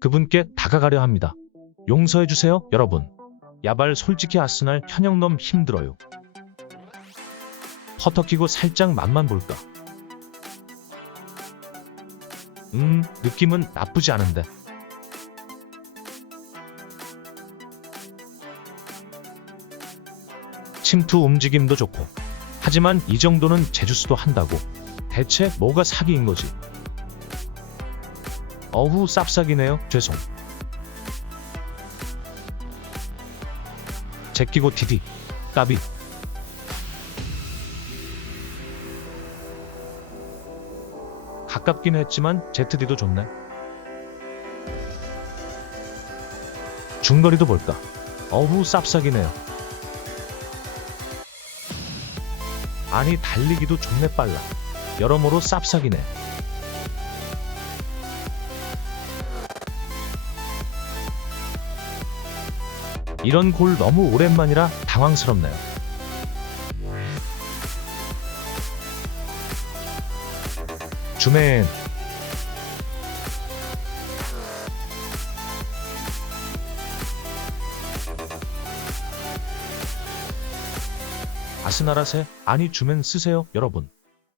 그분께 다가가려 합니다. 용서해주세요, 여러분. 야발 솔직히 아스날 현역놈 힘들어요. 퍼터 끼고 살짝 맛만 볼까? 음, 느낌은 나쁘지 않은데. 침투 움직임도 좋고. 하지만 이 정도는 제주스도 한다고. 대체 뭐가 사기인 거지? 어후 쌉싸기네요. 죄송. 제끼고 디디. 까비. 가깝긴 했지만 ZD도 좋네. 중거리도 볼까? 어후 쌉싸기네요. 아니 달리기도 좋네 빨라. 여러모로 쌉싸기네. 이런 골 너무 오랜만이라 당황스럽네요. 주맨 아스나라세 아니 주맨 쓰세요 여러분